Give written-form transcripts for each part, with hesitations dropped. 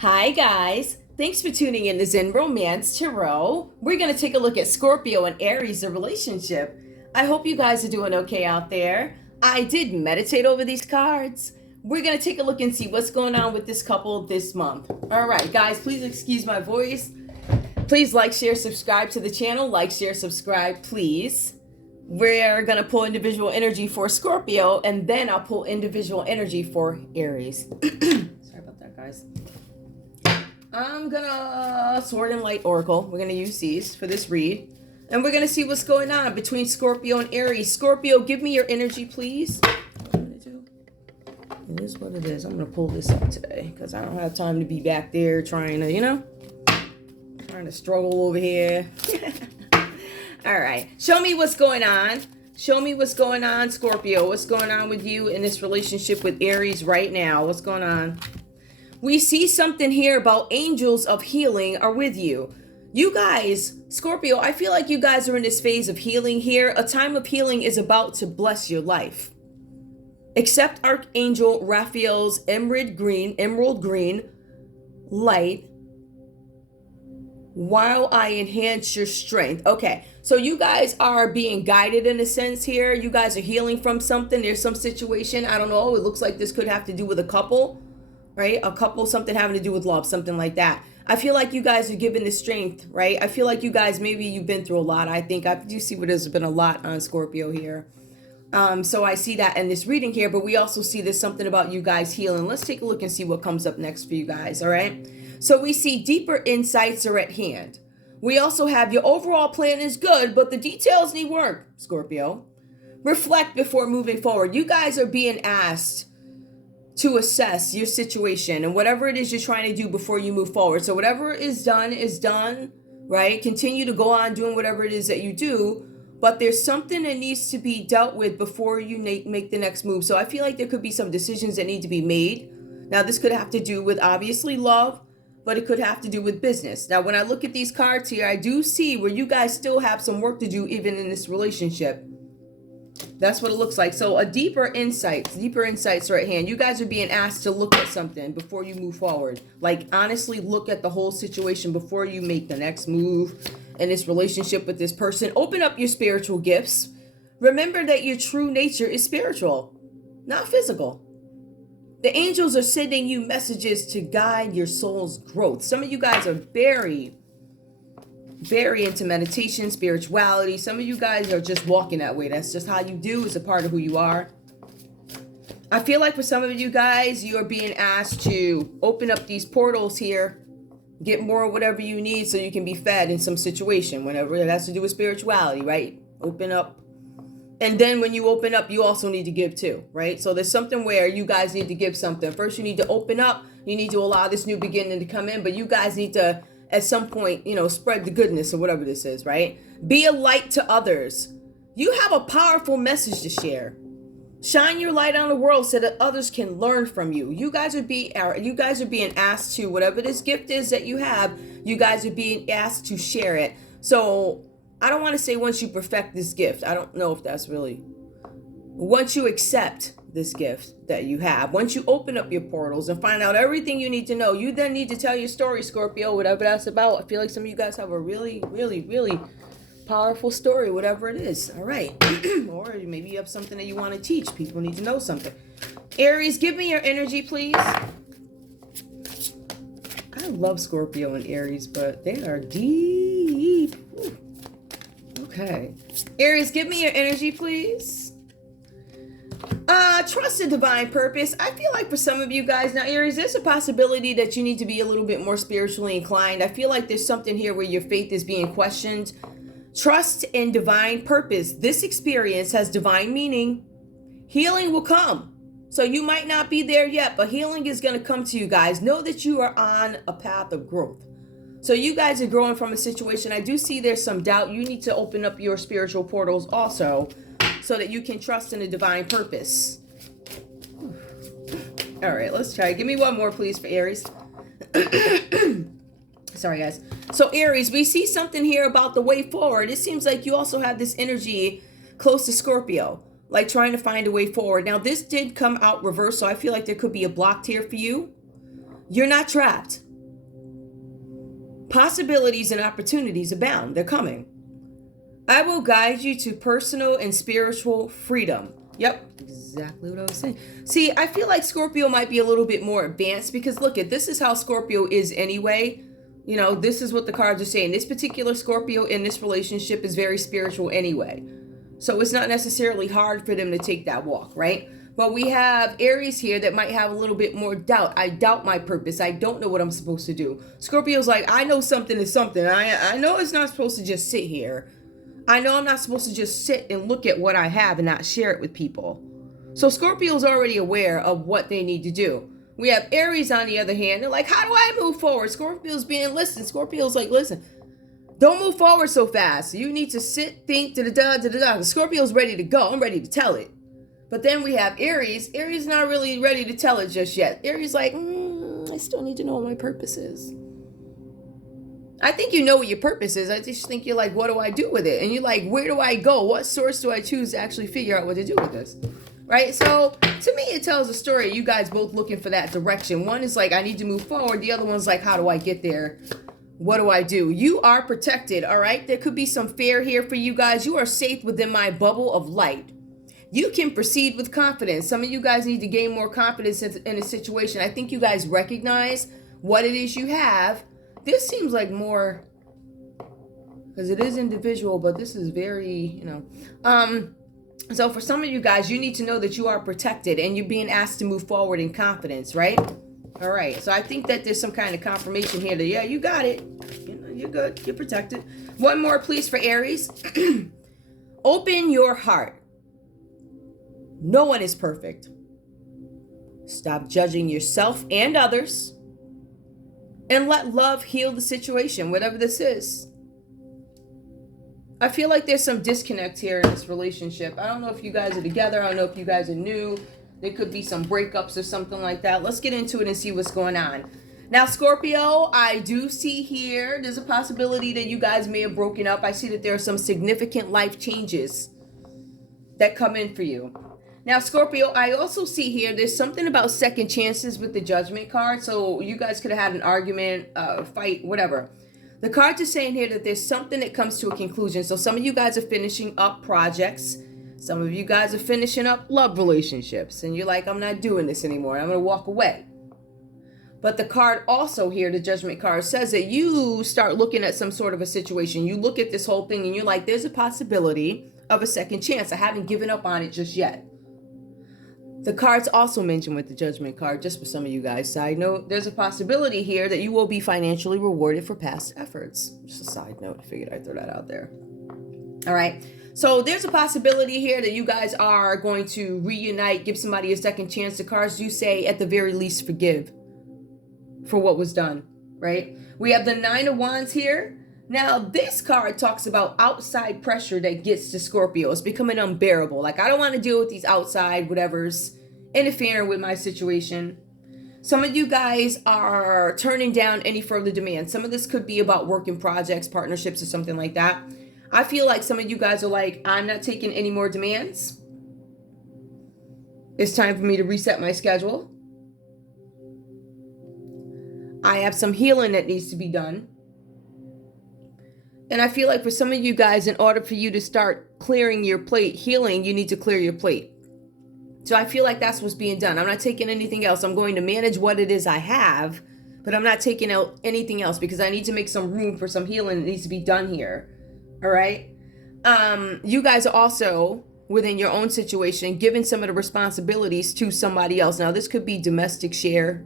Hi, guys. Thanks for tuning in to Zen Romance Tarot. We're going to take a look at Scorpio and Aries, the relationship. I hope you guys are doing okay out there. I did meditate over these cards. We're going to take a look and see what's going on with this couple this month. All right, guys, please excuse my voice. Please like, share, subscribe to the channel. Like, share, subscribe, please. We're going to pull individual energy for Scorpio, and then I'll pull individual energy for Aries. Sorry about that, guys. I'm gonna Sword and Light Oracle. We're gonna use these for this read. And we're gonna see what's going on between Scorpio and Aries. Scorpio, give me your energy, please. It is what it is. I'm gonna pull this up today because I don't have time to be back there trying to, trying to struggle over here. All right. Show me what's going on. Show me what's going on, Scorpio. What's going on with you in this relationship with Aries right now? What's going on? We see something here about angels of healing are with you. You guys, Scorpio, I feel like you guys are in this phase of healing here. A time of healing is about to bless your life. Accept Archangel Raphael's emerald green light while I enhance your strength. Okay, so you guys are being guided in a sense here. You guys are healing from something. There's some situation. I don't know. It looks like this could have to do with a couple. Right? A couple, something having to do with love, something like that. I feel like you guys are given the strength, right? I feel like you guys, maybe you've been through a lot. I think I do see where there's been a lot on Scorpio here. So I see that in this reading here, but we also see there's something about you guys healing. Let's take a look and see what comes up next for you guys, all right? So we see deeper insights are at hand. We also have your overall plan is good, but the details need work, Scorpio. Reflect before moving forward. You guys are being asked to assess your situation and whatever it is you're trying to do before you move forward. So whatever is done, right? Continue to go on doing whatever it is that you do, but there's something that needs to be dealt with before you make the next move. So I feel like there could be some decisions that need to be made. Now, this could have to do with obviously love, but it could have to do with business. Now, when I look at these cards here, I do see where you guys still have some work to do even in this relationship. That's what it looks like. So deeper insights are at hand. You guys are being asked to look at something before you move forward. Like, honestly, look at the whole situation before you make the next move in this relationship with this person. Open up your spiritual gifts. Remember that your true nature is spiritual, not physical. The angels are sending you messages to guide your soul's growth. Some of you guys are very into meditation, spirituality. Some of you guys are just walking that way. That's just how you do. It's a part of who you are. I feel like for some of you guys, you are being asked to open up these portals here, get more of whatever you need so you can be fed in some situation, whenever it has to do with spirituality, right? Open up. And then when you open up, you also need to give too, right? So there's something where you guys need to give something. First, you need to open up. You need to allow this new beginning to come in, but you guys need to, at some point, spread the goodness or whatever this is, right? Be a light to others. You have a powerful message to share. Shine your light on the world so that others can learn from you. You guys are being asked to, whatever this gift is that you have, you guys are being asked to share it. So I don't want to say once you perfect this gift. I don't know if that's really, once you accept this gift that you have, once you open up your portals and find out everything you need to know, you then need to tell your story, Scorpio, whatever that's about. I feel like some of you guys have a really, really, really powerful story, whatever it is. All right. Or maybe you have something that you want to teach. People need to know something. Aries, give me your energy, please. I love Scorpio and Aries, but they are deep. Ooh. Okay. Aries, give me your energy, please. Trust the divine purpose. I feel like for some of you guys now, Aries, there's a possibility that you need to be a little bit more spiritually inclined. I feel like there's something here where your faith is being questioned. Trust in divine purpose. This experience has divine meaning. Healing will come. So you might not be there yet, but healing is going to come to you guys. Know that you are on a path of growth. So you guys are growing from a situation. I do see there's some doubt. You need to open up your spiritual portals also so that you can trust in a divine purpose. All right, let's try. Give me one more, please, for Aries. Sorry, guys. So Aries, we see something here about the way forward. It seems like you also have this energy close to Scorpio, like trying to find a way forward. Now, this did come out reverse, so I feel like there could be a block here for you. You're not trapped. Possibilities and opportunities abound. They're coming. I will guide you to personal and spiritual freedom. Yep, exactly what I was saying. See, I feel like Scorpio might be a little bit more advanced because look at this is how Scorpio is anyway. You know, this is what the cards are saying. This particular Scorpio in this relationship is very spiritual anyway. So it's not necessarily hard for them to take that walk, right? But we have Aries here that might have a little bit more doubt. I doubt my purpose. I don't know what I'm supposed to do. Scorpio's like, I know something is something. I know it's not supposed to just sit here. I know I'm not supposed to just sit and look at what I have and not share it with people. So Scorpio's already aware of what they need to do. We have Aries on the other hand. They're like, how do I move forward? Scorpio's being listened. Scorpio's like, listen, don't move forward so fast. You need to sit, think, da-da-da. Scorpio's ready to go. I'm ready to tell it. But then we have Aries. Aries not really ready to tell it just yet. Aries like, I still need to know what my purpose is. I think you know what your purpose is. I just think you're like, what do I do with it? And you're like, where do I go? What source do I choose to actually figure out what to do with this? Right? So to me, it tells a story. You guys both looking for that direction. One is like, I need to move forward. The other one's like, how do I get there? What do I do? You are protected. All right. There could be some fear here for you guys. You are safe within my bubble of light. You can proceed with confidence. Some of you guys need to gain more confidence in a situation. I think you guys recognize what it is you have. This seems like more, because it is individual, but this is very, so for some of you guys, you need to know that you are protected and you're being asked to move forward in confidence, right? All right. So I think that there's some kind of confirmation here that, yeah, you got it. You're good. You're protected. One more, please, for Aries. Open your heart. No one is perfect. Stop judging yourself and others. And let love heal the situation, whatever this is. I feel like there's some disconnect here in this relationship. I don't know if you guys are together. I don't know if you guys are new. There could be some breakups or something like that. Let's get into it and see what's going on. Now, Scorpio, I do see here, there's a possibility that you guys may have broken up. I see that there are some significant life changes that come in for you. Now, Scorpio, I also see here, there's something about second chances with the Judgment card. So you guys could have had an argument, fight, whatever. The cards are saying here that there's something that comes to a conclusion. So some of you guys are finishing up projects. Some of you guys are finishing up love relationships. And you're like, I'm not doing this anymore. I'm going to walk away. But the card also here, the Judgment card, says that you start looking at some sort of a situation. You look at this whole thing and you're like, there's a possibility of a second chance. I haven't given up on it just yet. The cards also mention with the Judgment card, just for some of you guys, side note, there's a possibility here that you will be financially rewarded for past efforts. Just a side note. I figured I'd throw that out there. All right. So there's a possibility here that you guys are going to reunite, give somebody a second chance. The cards do say, at the very least, forgive for what was done, right? We have the Nine of Wands here. Now, this card talks about outside pressure that gets to Scorpio. It's becoming unbearable. Like, I don't want to deal with these outside whatever's interfering with my situation. Some of you guys are turning down any further demands. Some of this could be about working projects, partnerships, or something like that. I feel like some of you guys are like, I'm not taking any more demands. It's time for me to reset my schedule. I have some healing that needs to be done. And I feel like for some of you guys, in order for you to start clearing your plate, healing, you need to clear your plate. So I feel like that's what's being done. I'm not taking anything else. I'm going to manage what it is I have, but I'm not taking out anything else because I need to make some room for some healing that needs to be done here. All right. You guys are also within your own situation, giving some of the responsibilities to somebody else. Now, this could be domestic share,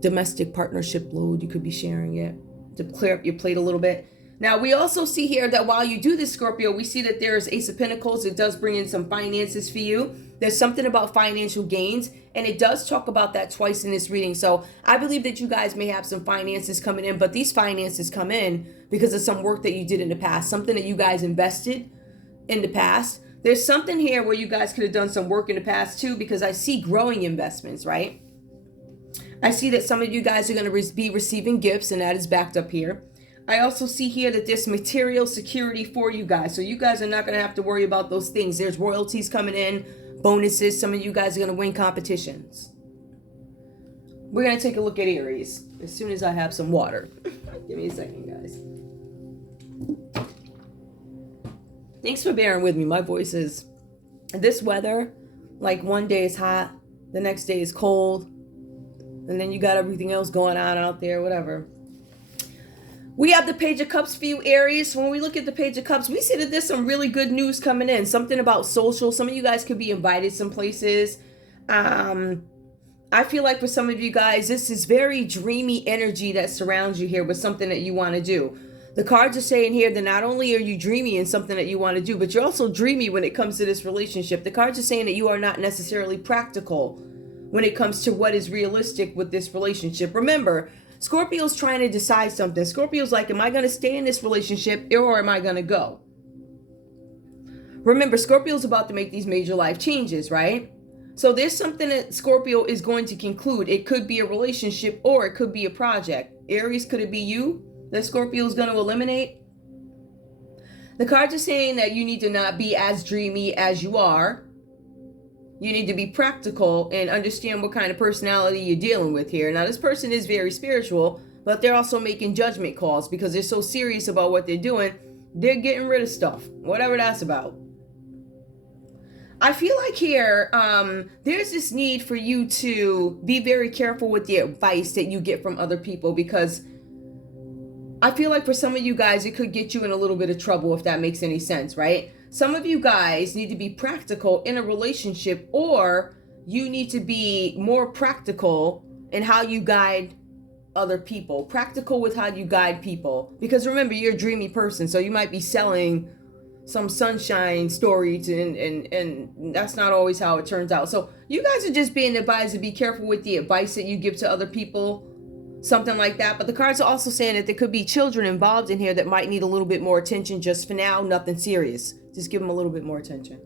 domestic partnership load. You could be sharing it to clear up your plate a little bit. Now, we also see here that while you do this, Scorpio, we see that there's Ace of Pentacles. It does bring in some finances for you. There's something about financial gains, and it does talk about that twice in this reading. So I believe that you guys may have some finances coming in, but these finances come in because of some work that you did in the past, something that you guys invested in the past. There's something here where you guys could have done some work in the past too, because I see growing investments, right? I see that some of you guys are going to be receiving gifts, and that is backed up here. I also see here that there's material security for you guys. So you guys are not going to have to worry about those things. There's royalties coming in, bonuses. Some of you guys are going to win competitions. We're going to take a look at Aries as soon as I have some water. Give me a second, guys. Thanks for bearing with me. My voice is... This weather, like one day is hot, the next day is cold, and then you got everything else going on out there, whatever. We have the Page of Cups for you, Aries. When we look at the Page of Cups, we see that there's some really good news coming in. Something about social. Some of you guys could be invited some places. I feel like for some of you guys, this is very dreamy energy that surrounds you here with something that you want to do. The cards are saying here that not only are you dreamy in something that you want to do, but you're also dreamy when it comes to this relationship. The cards are saying that you are not necessarily practical when it comes to what is realistic with this relationship. Remember, Scorpio's trying to decide something. Scorpio's like, am I going to stay in this relationship or am I going to go? Remember, Scorpio's about to make these major life changes, right? So there's something that Scorpio is going to conclude. It could be a relationship or it could be a project. Aries, could it be you that Scorpio is going to eliminate? The cards are saying that you need to not be as dreamy as you are. You need to be practical and understand what kind of personality you're dealing with here. Now, this person is very spiritual, but they're also making judgment calls because they're so serious about what they're doing. They're getting rid of stuff, whatever that's about. I feel like here, there's this need for you to be very careful with the advice that you get from other people, because I feel like for some of you guys, it could get you in a little bit of trouble, if that makes any sense, right? Some of you guys need to be practical in a relationship, or you need to be more practical in how you guide other people. Practical with how you guide people. Because remember, you're a dreamy person, so you might be selling some sunshine story and that's not always how it turns out. So you guys are just being advised to be careful with the advice that you give to other people. Something like that. But the cards are also saying that there could be children involved in here that might need a little bit more attention. Just for now, nothing serious. Just give them a little bit more attention.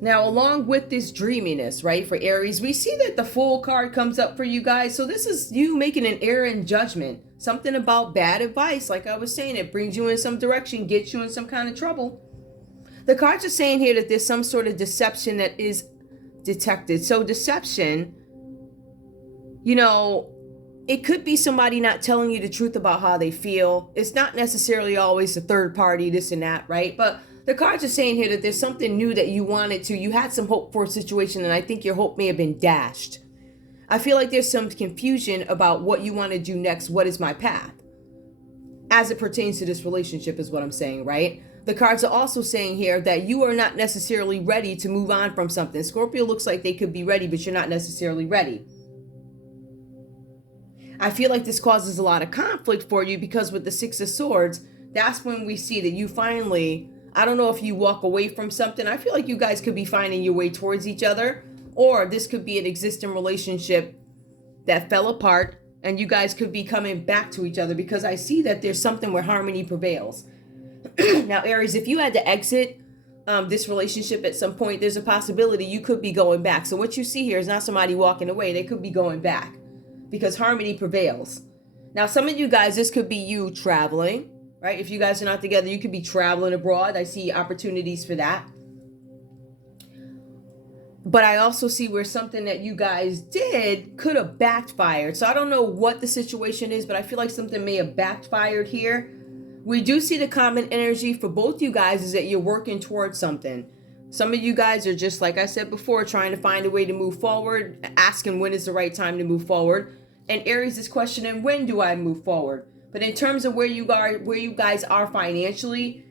Now, along with this dreaminess, right, for Aries, we see that the Fool card comes up for you guys. So this is you making an error in judgment. Something about bad advice. Like I was saying, it brings you in some direction, gets you in some kind of trouble. The cards are saying here that there's some sort of deception that is detected. So deception, you know, it could be somebody not telling you the truth about how they feel. It's not necessarily always a third party, this and that, right? But the cards are saying here that there's something new that you wanted to. You had some hope for a situation, and I think your hope may have been dashed. I feel like there's some confusion about what you want to do next. What is my path? As it pertains to this relationship is what I'm saying, right? The cards are also saying here that you are not necessarily ready to move on from something. Scorpio looks like they could be ready, but you're not necessarily ready. I feel like this causes a lot of conflict for you, because with the Six of Swords, that's when we see that you finally, I don't know if you walk away from something. I feel like you guys could be finding your way towards each other, or this could be an existing relationship that fell apart and you guys could be coming back to each other, because I see that there's something where harmony prevails. Now, Aries, if you had to exit this relationship at some point, there's a possibility you could be going back. So what you see here is not somebody walking away. They could be going back, because harmony prevails. Now, some of you guys, this could be you traveling, right? If you guys are not together, you could be traveling abroad. I see opportunities for that. But I also see where something that you guys did could have backfired. So I don't know what the situation is, but I feel like something may have backfired here. We do see the common energy for both you guys is that you're working towards something. Some of you guys are just, like I said before, trying to find a way to move forward, asking when is the right time to move forward. And Aries is questioning, when do I move forward? But in terms of where you guys are financially,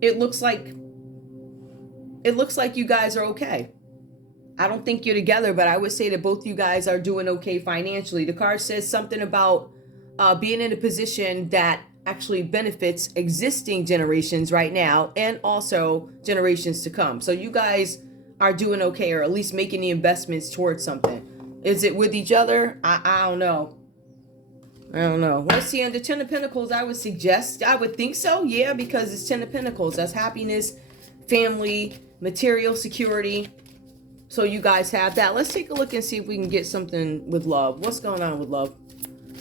it looks like you guys are okay. I don't think you're together, but I would say that both you guys are doing okay financially. The card says something about being in a position that actually benefits existing generations right now and also generations to come. So you guys are doing okay, or at least making the investments towards something. Is it with each other? I don't know. I don't know. Let's see, under 10 of Pentacles, I would think so. Yeah, because it's 10 of Pentacles. That's happiness, family, material security. So you guys have that. Let's take a look and see if we can get something with love. What's going on with love?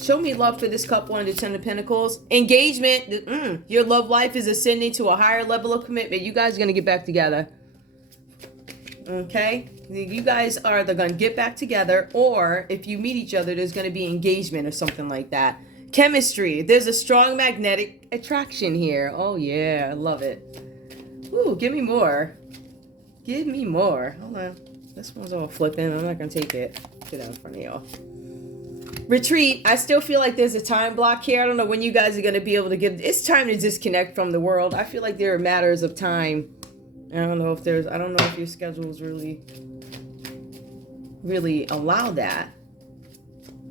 Show me love for this couple under 10 of Pentacles. Engagement. Your love life is ascending to a higher level of commitment. You guys are going to get back together. Okay? You guys are either going to get back together, or if you meet each other, there's going to be engagement or something like that. Chemistry. There's a strong magnetic attraction here. Oh, yeah. I love it. Ooh, give me more. Give me more. Hold on. This one's all flipping. I'm not going to take it. Get out in front of y'all. Retreat. I still feel like there's a time block here. I don't know when you guys are going to be able to get... It's time to disconnect from the world. I feel like there are matters of time. I don't know if your schedules really allow that.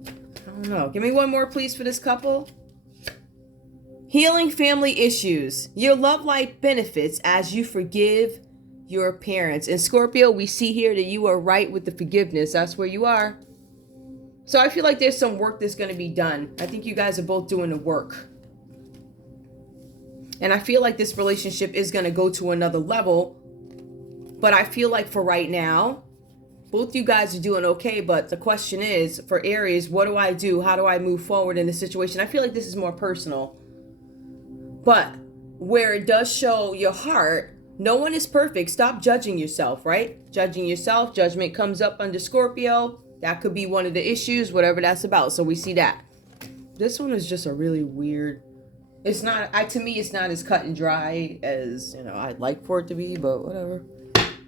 I don't know. Give me one more, please, for this couple. Healing family issues. Your love life benefits as you forgive your parents. And Scorpio, we see here that you are right with the forgiveness. That's where you are. So I feel like there's some work that's going to be done. I think you guys are both doing the work. And I feel like this relationship is going to go to another level. But I feel like for right now, both you guys are doing okay. But the question is, for Aries, what do I do? How do I move forward in this situation? I feel like this is more personal. But where it does show your heart, no one is perfect. Stop judging yourself, right? Judging yourself. Judgment comes up under Scorpio. That could be one of the issues, whatever that's about. So we see that. This one is just a really weird... It's not... to me, it's not as cut and dry as, I'd like for it to be, but whatever.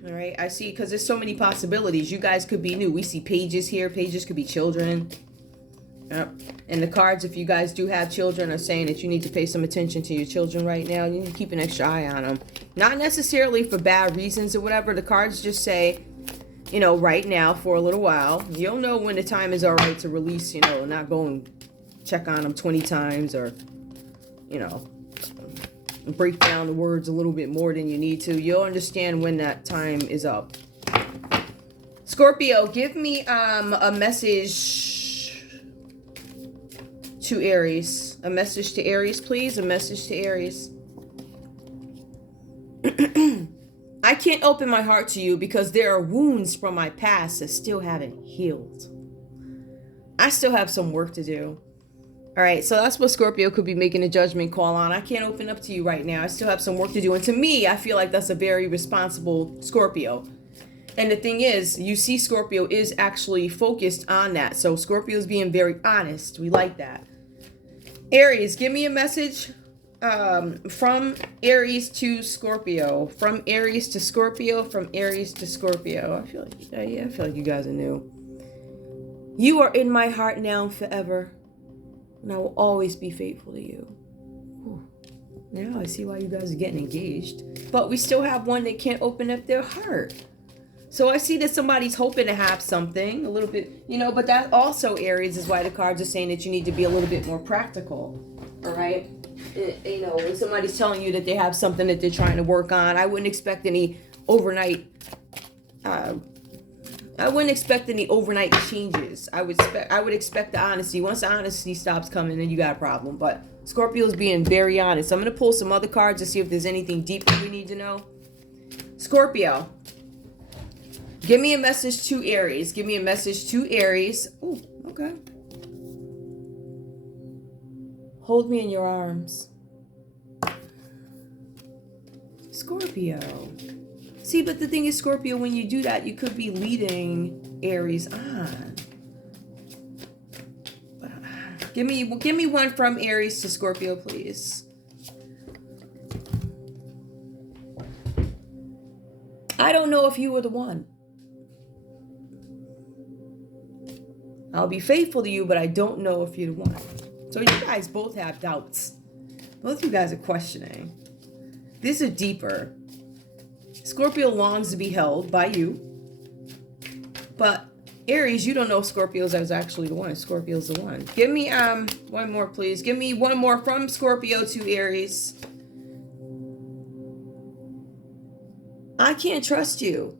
All right, I see, because there's so many possibilities. You guys could be new. We see pages here. Pages could be children. Yep. And the cards, if you guys do have children, are saying that you need to pay some attention to your children right now. You need to keep an extra eye on them. Not necessarily for bad reasons or whatever. The cards just say... right now for a little while. You'll know when the time is all right to release, not go and check on them 20 times or, break down the words a little bit more than you need to. You'll understand when that time is up. Scorpio, give me a message to Aries. A message to Aries, please. A message to Aries. I can't open my heart to you because there are wounds from my past that still haven't healed. I still have some work to do. All right, so that's what Scorpio could be making a judgment call on. I can't open up to you right now. I still have some work to do. And to me, I feel like that's a very responsible Scorpio. And the thing is, you see Scorpio is actually focused on that. So Scorpio is being very honest. We like that. Aries, give me a message. From Aries to Scorpio, from Aries to Scorpio, from Aries to Scorpio. I feel like you guys are new. You are in my heart now and forever, and I will always be faithful to you. Ooh. Now I see why you guys are getting engaged, but we still have one that can't open up their heart. So I see that somebody's hoping to have something a little bit, but that also, Aries, is why the cards are saying that you need to be a little bit more practical. All right. When somebody's telling you that they have something that they're trying to work on, I wouldn't expect any overnight changes. I would expect the honesty. Once the honesty stops coming, then you got a problem. But Scorpio's being very honest. I'm going to pull some other cards to see if there's anything deep that we need to know. Scorpio, give me a message to Aries. Give me a message to Aries. Ooh, okay. Hold me in your arms. Scorpio. See, but the thing is, Scorpio, when you do that, you could be leading Aries on. Give me one from Aries to Scorpio, please. I don't know if you were the one. I'll be faithful to you, but I don't know if you're the one. So you guys both have doubts. Both you guys are questioning. These are deeper. Scorpio longs to be held by you. But Aries, you don't know if Scorpio's is actually the one. Scorpio's the one. Give me one more, please. Give me one more from Scorpio to Aries. I can't trust you.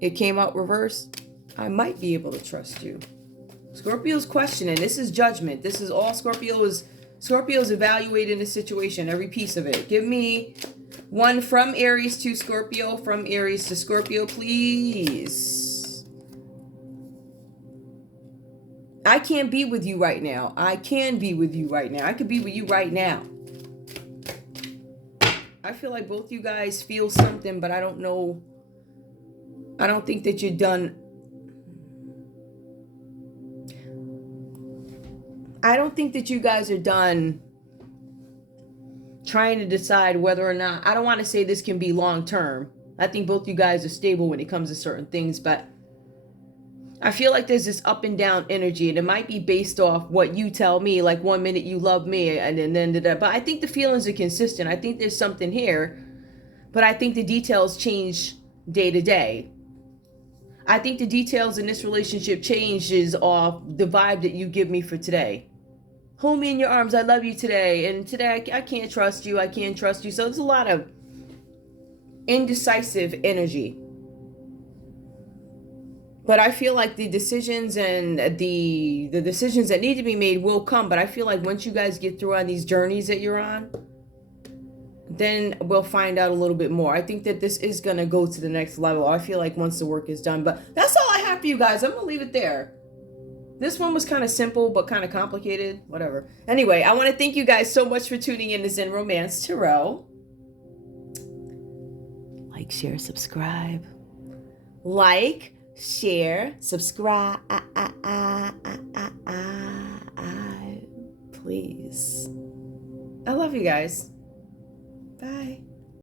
It came out reversed. I might be able to trust you. Scorpio's questioning. This is judgment. This is all Scorpio's evaluating the situation, every piece of it. Give me one from Aries to Scorpio, from Aries to Scorpio, please. I can't be with you right now. I can be with you right now. I could be with you right now. I feel like both you guys feel something, but I don't know I don't think that you're done. I don't think that you guys are done trying to decide whether or not, I don't want to say this can be long term. I think both you guys are stable when it comes to certain things, but I feel like there's this up and down energy, and it might be based off what you tell me, like 1 minute you love me and then but I think the feelings are consistent. I think there's something here, but I think the details change day to day. I think the details in this relationship changes off the vibe that you give me for today. Hold me in your arms, I love you today, and today I can't trust you, I can't trust you. So there's a lot of indecisive energy. But I feel like the decisions and the decisions that need to be made will come. But I feel like once you guys get through on these journeys that you're on, then we'll find out a little bit more. I think that this is going to go to the next level. I feel like once the work is done. But that's all I have for you guys. I'm going to leave it there. This one was kind of simple, but kind of complicated. Whatever. Anyway, I want to thank you guys so much for tuning in to Zen Romance Tarot. Like, share, subscribe. Like, share, subscribe, please. I love you guys. Bye.